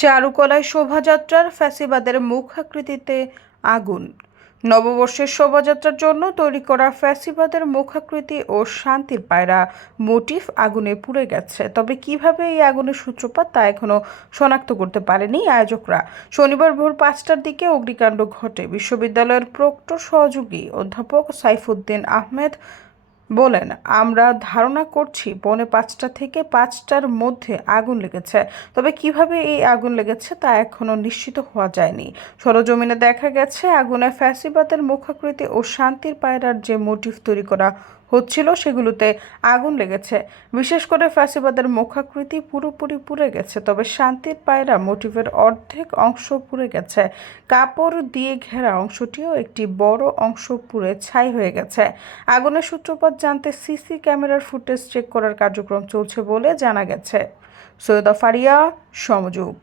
চারুকলায় শোভাযাত্রার ফ্যাসিবাদের মুখাকৃতিতে আগুন। নববর্ষের শোভাযাত্রার জন্য তৈরি করা ফ্যাসিবাদের মুখাকৃতি ও শান্তির পায়রা মোটিফ আগুনে পুড়ে গেছে। তবে কিভাবে এই আগুনের সূত্রপাত তা এখনো শনাক্ত করতে পারেনি আয়োজকরা। শনিবার ভোর 5টার দিকে অগ্নিকাণ্ড ঘটে। বিশ্ববিদ্যালয়ের প্রক্টর সহযোগী অধ্যাপক সাইফুদ্দিন আহমেদ বলেন, আমরা ধারণা করছি পৌনে 5টা থেকে 5টার মধ্যে আগুন লেগেছে। তবে কিভাবে এই আগুন লেগেছে তা এখনো নিশ্চিত হওয়া যায়নি। সরেজমিনে দেখা গেছে আগুনে ফ্যাসিবাদের মুখাকৃতি ও শান্তির পায়রার যে মোটিফ তৈরি করা হচ্ছিল সেগুলোতে আগুন লেগেছে। বিশেষ করে ফ্যাসিবাদের মুখাকৃতি পুরোপুরি পুড়ে গেছে, তবে শান্তির পায়রা মোটিফের অর্ধেক অংশ পুড়ে গেছে। কাপড় দিয়ে ঘেরা অংশটিও একটি বড় অংশ পুড়ে ছাই হয়ে গেছে। আগুনের সূত্রপাত জানতে সিসি ক্যামেরার ফুটেজ চেক করার কার্যক্রম চলছে বলে জানা গেছে। সৈয়দা ফারিয়া, সমযোগ।